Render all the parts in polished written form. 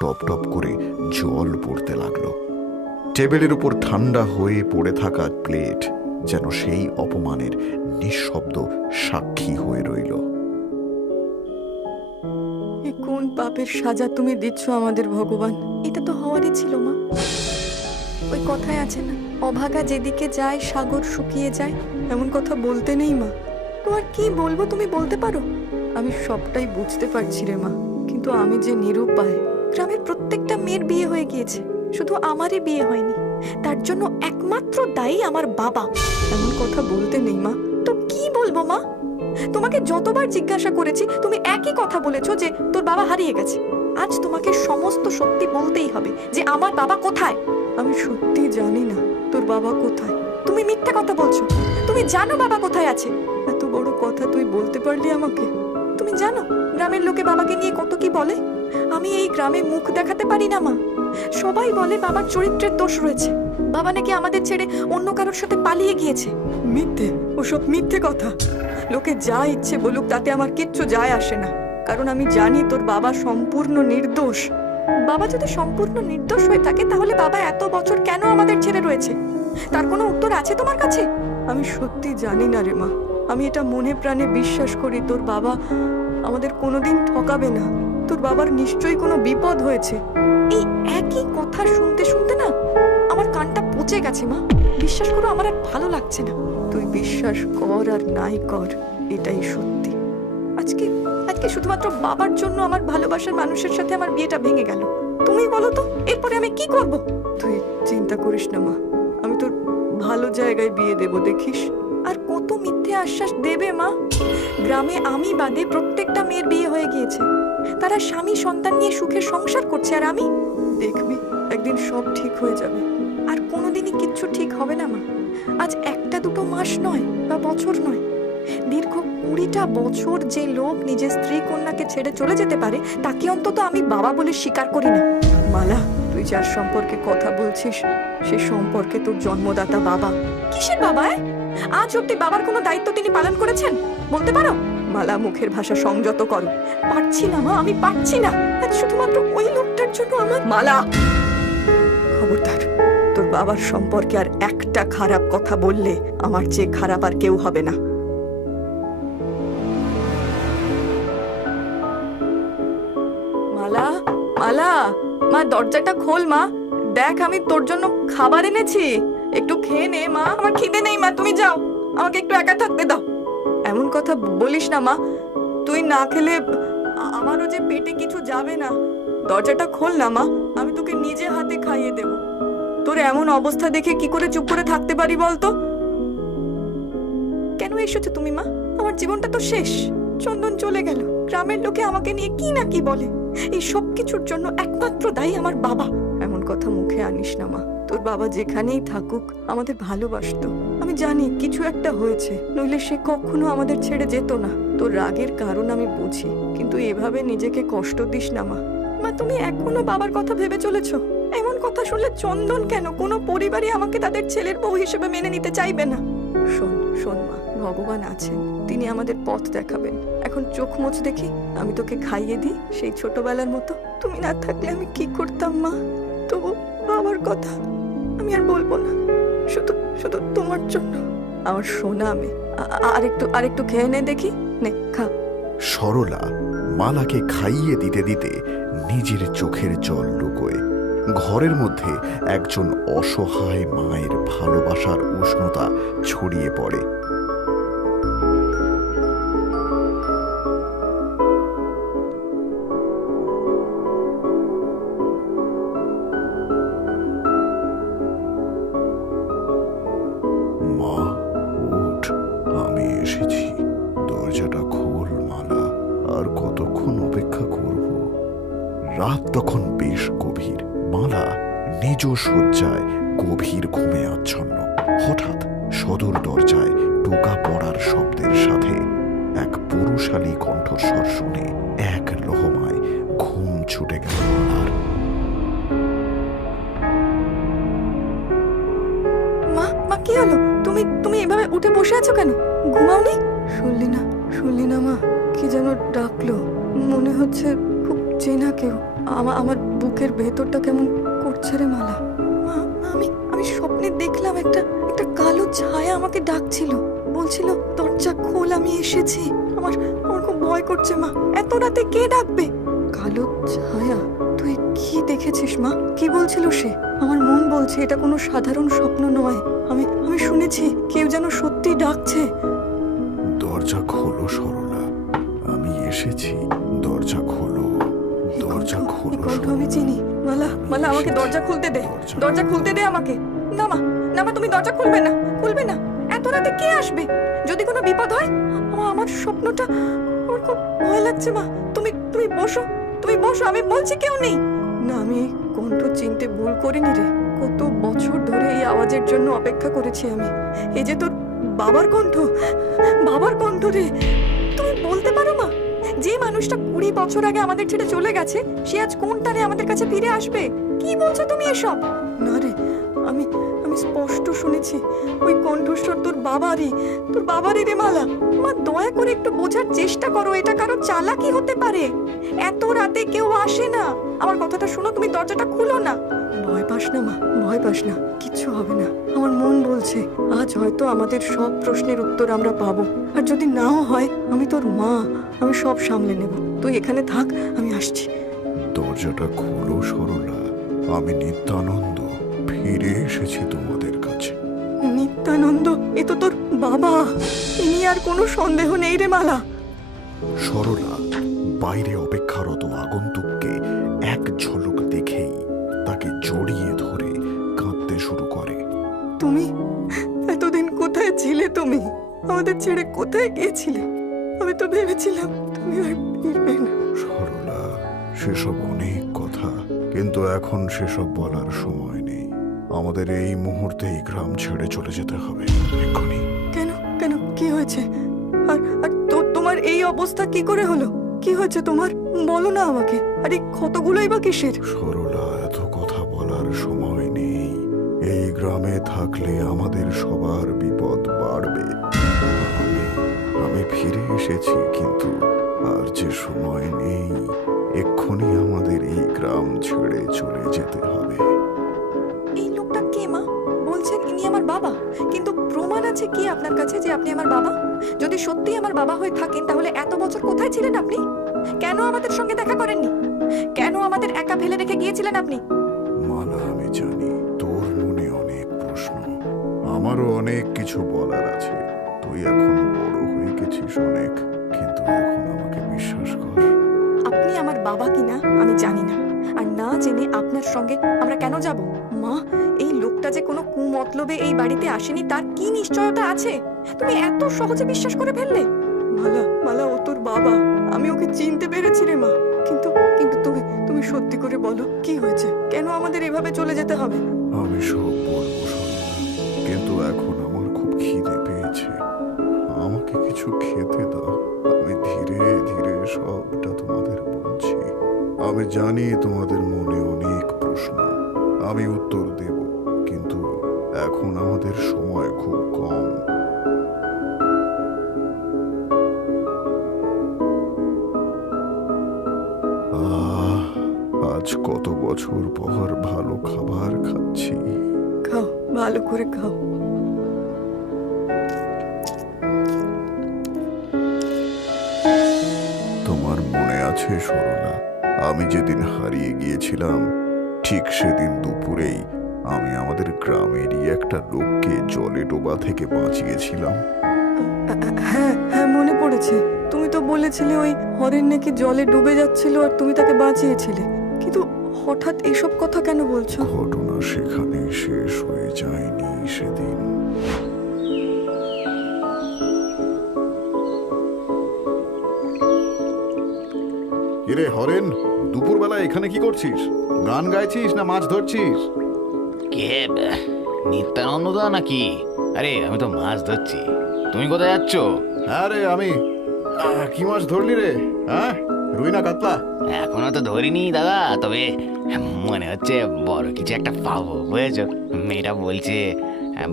Top top করে জল পড়তে লাগলো। টেবিলের উপর ঠান্ডা হয়ে পড়ে থাকা প্লেট যেন সেই অপমানের নিঃশব্দ সাক্ষী হয়ে রইল। কোন পাপের সাজা তুমি দিচ্ছ আমাদের ভগবান? এটা তো হওয়ারই ছিল মা। ওই কথায় আছে না, অভাগা যেদিকে যায় সাগর শুকিয়ে যায়, এমন কথা বলতে নেই মা। তোমার কি বলবো তুমি বলতে পারো? আমি সবটাই বুঝতে পারছি রে মা, কিন্তু আমি যে নিরুপায়। গ্রামের প্রত্যেকটা মেয়ের বিয়ে হয়ে গিয়েছে, শুধু আমারই বিয়ে হয়নি। তার জন্য একমাত্র দায়ী আমার বাবা। এমন কথা বলতে নেই মা। তো কি বলবো মা? তোমাকে যতবার জিজ্ঞাসা করেছি তুমি একই কথা বলেছো যে তোর বাবা হারিয়ে গেছে। আজ তোমাকে সমস্ত সত্যি বলতেই হবে যে আমার বাবা কোথায়। আমি সত্যি জানি না তোর বাবা কোথায়। তুমি মিথ্যা কথা বলছো। তুমি জানো বাবা কোথায় আছে। এত বড় কথা তুই বলতে পারলি আমাকে? তুমি জানো গ্রামের লোকে বাবাকে নিয়ে কত কি বলে? আমি এই গ্রামে মুখ দেখাতে পারি না মা। সবাই বলে বাবার চরিত্রের দোষ রয়েছে, বাবা নাকি আমাদের ছেড়ে অন্য কারোর সাথে পালিয়ে গিয়েছে। মিথ্যে, ওসব মিথ্যে কথা। লোকে যা ইচ্ছে বলুক, তাতে আমার কিচ্ছু যায় আসে না, কারণ আমি জানি তোর বাবা সম্পূর্ণ নির্দোষ। বাবা যদি সম্পূর্ণ নির্দোষ হয়ে থাকে তাহলে বাবা এত বছর কেন আমাদের ছেড়ে রয়েছে? তার কোনো উত্তর আছে তোমার কাছে? আমি সত্যি জানি না রে মা। আমি এটা মনে প্রাণে বিশ্বাস করি তোর বাবা আমাদের কোনোদিন ঠকাবে না। তোর বাবার নিশ্চয়ই কোনো বিপদ হয়েছে। এই একই কথা শুনতে শুনতে না আমার কানটা পচে গেছে মা। বিশ্বাস করো, আমার আর ভালো লাগছে না। তুই বিশ্বাস কর আর নাই কর, এটাই সত্যি। আজকে আজকে শুধুমাত্র বাবার জন্য আমার ভালোবাসার মানুষের সাথে আমার বিয়েটা ভেঙে গেল। তুমি বলো তো এরপরে আমি কি করব? তুই চিন্তা করিস না মা, আমি তোর ভালো জায়গায় বিয়ে দেব, দেখিস। আর কত মিথ্যে আশ্বাস দেবে মা? গ্রামে আমি বাদে প্রত্যেকটা মেয়ের বিয়ে হয়ে গিয়েছে, তারা স্বামী সন্তান নিয়ে সুখে সংসার করছে, আর আমি? দেখবি একদিন সব ঠিক হয়ে যাবে। আর কোনোদিনই কিচ্ছু ঠিক হবে না মা। আজ একটা দুটো মাস নয় বা বছর নয়, দীর্ঘ 20টা বছর যে লোক নিজের স্ত্রী কন্যাকে ছেড়ে চলে যেতে পারে তাকে অন্তত আমি বাবা বলে স্বীকার করি না। মালা, তুই যার সম্পর্কে কথা বলছিস সে সম্পর্কে তোর জন্মদাতা বাবা। কিসের বাবা? আজ অব্দি বাবার কোনো দায়িত্ব তিনি পালন করেছেন বলতে পারো? মালা, মুখের ভাষা সংযত করো। পারছি না মা, আমি পারছি না। আজ শুধুমাত্র ওই লোকটার জন্য আমার। মালা, খবরদার, তোর বাবার সম্পর্কে আর একটা খারাপ কথা বললে আমার চেয়ে খারাপ আর কেউ হবে না। মালা, মালা, মা দরজাটা খোল মা। দেখ আমি তোর জন্য খাবার এনেছি, একটু খেয়ে নে মা। আমার খিদে নেই মা, তুমি যাও, আমাকে একটু একা থাকতে দাও। এমন কথা বলিস না মা, তুই না খেলে আমারও যে পেটে কিছু যাবে না। দরজাটা খোল না মা, আমি তোকে নিজে হাতে খাইয়ে দেব। তোর এমন অবস্থা দেখে কি করে চুপ করে থাকতে পারি বলতো? কেন এসেছো তুমি মা? আমার জীবনটা তো শেষ। চন্দন চলে গেল, গ্রামের লোকে আমাকে নিয়ে কি না কি বলে। এই সব কিছুর জন্য একমাত্র দায়ী আমার বাবা। এমন কথা মুখে আনিস না মা। তোর বাবা যেখানেই থাকুক আমাদের ভালোবাসতো। আমি জানি কিছু একটা হয়েছে, নইলে সে কখনো আমাদের ছেড়ে যেত না। তোর রাগের কারণ আমি বুঝি, কিন্তু এভাবে নিজেকে কষ্ট দিস না মা। মা, তুমি এখনো বাবার কথা ভেবে চলেছো? এমন কথা শুনলে চন্দন কেন কোনো পরিবারই আমাকে তাদের ছেলের বউ হিসেবে মেনে নিতে চাইবে না। শোন শোন মা, ভগবান আছেন, তিনি আমাদের পথ দেখাবেন। এখন চোখ মুছ দেখি, আমি তোকে খাইয়ে দিই সেই ছোটবেলার মতো। তুমি না থাকলে আমি কি করতাম মা? তবু বাবার কথা আমি আর বলবো না, শুধু শুধু তোমার জন্য। আমার সোনা, আমি আরেকটু খেয়ে নে দেখি, নে খা। সরলা মালাকে খাইয়ে দিতে দিতে নিজের চোখের জল লুকোয়। ঘরের মধ্যে একজন অসহায় মায়ের ভালোবাসার উষ্ণতা ছড়িয়ে পড়ে। মা, উঠ, আমি এসেছি। দরজাটা খোল মালা। আর কতক্ষণ অপেক্ষা করব? রাত তখন বেশ গভীর। মালা নিজ শয্যায় গভীর ঘুমে আচ্ছন্ন। হঠাৎ সদর দরজায় টোকা পড়ার শব্দের সাথে এক পুরুষালী কণ্ঠস্বর শুনে এক লহমায় ঘুম ছুটে গেল মালার। মা, মা কি হলো? তুমি তুমি এভাবে উঠে বসে আছো কেন? ঘুমাওনি? শুনলি না মা? কি যেন ডাকলো, মনে হচ্ছে খুব চেনা কেউ। আমার বুকের ভেতরটা কেমন করছে রে মালা। মা, আমি আমি স্বপ্নে দেখলাম একটা একটা কালো ছায়া আমাকে ডাকছিল, বলছিল দরজা খোল, আমি এসেছি। আমার আমার খুব ভয় করছে মা। এত রাতে কে ডাকবে? কালো ছায়া? তুই কি দেখেছিস মা? কি বলছিল সে? আমার মন বলছে এটা কোনো সাধারণ স্বপ্ন নয়। আমি আমি শুনেছি কেউ যেন সত্যি ডাকছে। দরজা খোলো সরলা, আমি এসেছি। দরজা খোলো, দরজা খোলো কণ্ঠ আমি চিনি। মালা, মালা আমাকে দরজা খুলতে দে, দরজা খুলতে দে আমাকে। না মা, না মা, তুমি দরজা খুলবে না, খুলবে না। এত রাতে কে আসবে? যদি কোনো বিপদ হয়? আমার স্বপ্নটা, আমার খুব ভয় লাগছে মা। তুমি তুমি বসো, তুমি বসো, আমি বলছি কেউ নেই। না, আমি এই কণ্ঠ চিনতে ভুল করিনি রে। কত বছর ধরে এই আওয়াজের জন্য অপেক্ষা করেছি আমি। এই যে তোর বাবার কণ্ঠ, বাবার কণ্ঠ রে। তুমি বলতে পারো মা, যে মানুষটা 20 বছর আগে আমাদের ছেড়ে চলে গেছে, সে আজ কোন টানে আমাদের কাছে ফিরে আসবে? কি বলছো তুমি এসব? না রে, আমি আমি স্পষ্ট শুনেছি ওই কণ্ঠস্বর তোর বাবারই রে মালা। মা, দয়া করে একটু বোঝার চেষ্টা করো, এটা কারো চালাকি হতে পারে। এত রাতে কেউ আসে না। আমার কথাটা শোনো, তুমি দরজাটা খুলো না। ভয় পাস না মা, ভয় পাস না, কিচ্ছু হবে না। আমার মন বলছে আজ হয়তো আমাদের সব প্রশ্নের উত্তর আমরা পাবো। আর যদি নাও হয়, আমি তোর মা, আমি সব সামলে নেব। তুই এখানে থাক, আমি আসছি। দরজাটা খোলো সরলা, আমি নিত্যানন্দ ফিরে এসেছি তোমাদের কাছে। নিত্যানন্দ? এ তো তোর বাবা। ইনি আর কোনো সন্দেহ নেই রে মালা। সরলা বাইরে অপেক্ষারত আগন্তুককে এক ঝলক দেখেই তাকে জড়িয়ে ধরে কাঁদতে শুরু করে। তুমি এতদিন কোথায় ছিলে? তুমি আমাদের ছেড়ে কোথায় গিয়েছিলে? আমি তো ভেবেছিলাম তুমি আর ফিরবে না। সরলা, সেসব অনেক কথা, কিন্তু এখন সেসব বলার সময় নেই। আমাদের এই মুহূর্তে এই গ্রাম ছেড়ে চলে যেতে হবে এক্ষুনি। কেন? কেন? কি হয়েছে? আর আর তোমার এই অবস্থা কি করে হলো? কি হয়েছে তোমার? বলো না আমাকে। আর এই ক্ষতগুলোই বা কিসের? সরলা, এত কথা বলার সময় নেই। এই গ্রামে থাকলে আমাদের সবার বিপদ বাড়বে। আমি ফিরে এসেছি, কিন্তু আর যে সময় নেই। এক্ষুনি আমাদের এই গ্রাম ছেড়ে চলে যেতে হবে। এই লোকটা কে মা? বলছেন ইনি আমার বাবা, কিন্তু প্রমাণ আছে কি আপনার কাছে যে আপনি আমার বাবা? যদি সত্যি আমার বাবা হয়ে থাকেন, তাহলে এত বছর কোথায় ছিলেন আপনি? কেন আমাদের সঙ্গে দেখা করেননি? কেন আমাদের একা ফেলে রেখে গিয়েছিলেন আপনি? মালা, আমি জানি তোর মনে অনেক প্রশ্ন, আমারও অনেক কিছু বলার আছে। তুই এখন বড় হয়ে গেছিস অনেক, কিন্তু এখন আমাকে বিশ্বাস কর। আপনি আমার বাবা কিনা আমি জানি না, আর না জেনে আপনার সঙ্গে আমরা কেন যাব? মা, এই লোকটা যে কোনো কুমতলবে এই বাড়িতে আসেনি, তার কি নিশ্চয়তা আছে? তুমি এত সহজে বিশ্বাস করে ফেললে? মালা, মালা, ও তোর বাবা। আমি ওকে চিনতে পেরেছি রে মা। কিন্তু কিন্তু তুমি তুমি সত্যি করে বলো, কি হয়েছে? কেন আমাদের এভাবে চলে যেতে হবে? আমি সব বলবো সরলা, কিন্তু এখন আমার খুব খিদে পেয়েছে। আমাকে কিছু খেতে দাও। আমি ধীরে ধীরে সবটা তোমাদের বলছি। আমি জানি তোমাদের মনে অনেক প্রশ্ন, আমি উত্তর দেব, কিন্তু এখন আমাদের সময় খুব কম। আজ কত বছর পর ভালো খাবার খাচ্ছি। খাও, ভালো করে খাও। তোমার মনে আছে সরলা, আমি যেদিন হারিয়ে গিয়েছিলাম, ঠিক সেদিন দুপুরেই আমি আমাদের গ্রামেরই একটা লোককে জলে ডোবা থেকে বাঁচিয়েছিলাম। হ্যাঁ হ্যাঁ, মনে পড়েছে। তুমি তো বলেছিলে ওই হরেন নাকি জলে ডুবে যাচ্ছিল আর তুমি তাকে বাঁচিয়েছিলে। কিন্তু হঠাৎ এসব কথা কেন বলছো? ঘটনা সেখানে শেষ হয়ে যায়নি সেদিন। কিরে হরেন, দুপুরবেলা এখানে কি করছিস? গান গাইছিস না মাছ ধরছিস? কে? নিত্যানন্দ দা নাকি? আরে আমি তো মাছ ধরছি। তুমি কোথায় যাচ্ছ? আরে আমি কি মাছ ধরলি রে? হ্যাঁ, রুই না কাতলা? এখনো তো ধরিনি দাদা, তবে মনে হচ্ছে বড় কিছু একটা পাবো, বুঝেছো? মেয়েটা বলছে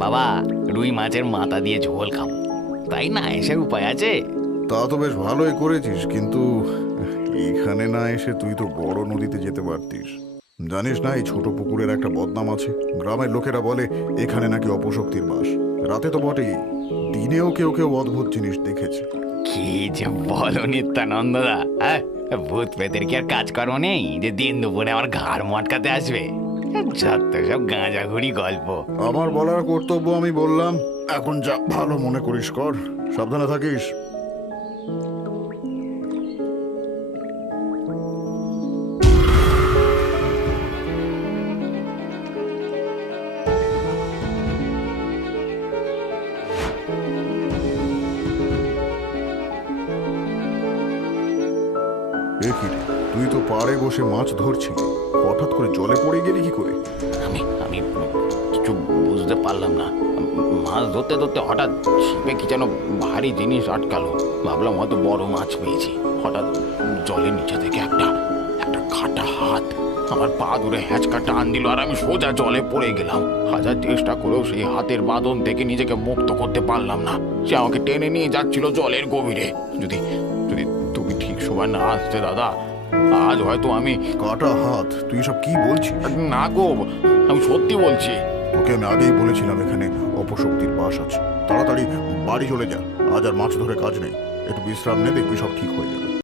বাবা রুই মাছের মাথা দিয়ে ঝোল খাবো, তাই না এসে উপায় আছে? তা তো বেশ ভালোই করেছিস, কিন্তু এখানে না এসে তুই তো বড় নদীতে যেতে পারতিস। জানিস না এই ছোট পুকুরের একটা বদনাম আছে? গ্রামের লোকেরা বলে এখানে নাকি অপশক্তির বাস। রাতে তো বটেই, দিনেও কেউ কেউ অদ্ভুত জিনিস দেখেছে। কি যে বলো নিত্যানন্দ দা, ভূত পেতের কি আর কাজকর্ম নেই যে দিন দুপুরে আমার ঘাড় মটকাতে আসবে? যত সব গাঁজাঘুরি গল্প। আমার বলার কর্তব্য আমি বললাম, এখন যা ভালো মনে করিস কর, সাবধানে থাকিস। এ কি রে, তুই তো পাড়ে বসে মাছ ধরছিলি, হঠাৎ করে জলে পড়ে গেলি কি করে? আমি আমি কিছু বুঝতে পারলাম না। মাছ ধরতে ধরতে হঠাৎ ছিপে কি যেন ভারী জিনিস আটকালো। ভাবলাম হয়তো বড় মাছ পেয়েছি। হঠাৎ জলের নিচে থেকে একটা একটা খাটা হাত আমার পা ধরে হ্যাঁচকা টান দিল, আর আমি সোজা জলে পড়ে গেলাম। হাজার চেষ্টা করেও সেই হাতের বাঁধন থেকে নিজেকে মুক্ত করতে পারলাম না। সে আমাকে টেনে নিয়ে যাচ্ছিল জলের গভীরে। যদি যদি তুমি ঠিক সময় না আসতে দাদা, আজ হয়তো আমি... কাটা হাত? তুই সব কি বলছিস? না গো, আমি সত্যি বলছি। তোকে আমি আগেই বলেছিলাম এখানে অপশক্তির বাস আছে। তাড়াতাড়ি বাড়ি চলে যা, আজ আর মাছ ধরে কাজ নেই। একটু বিশ্রাম নে, দেখবি সব ঠিক হয়ে যাবে।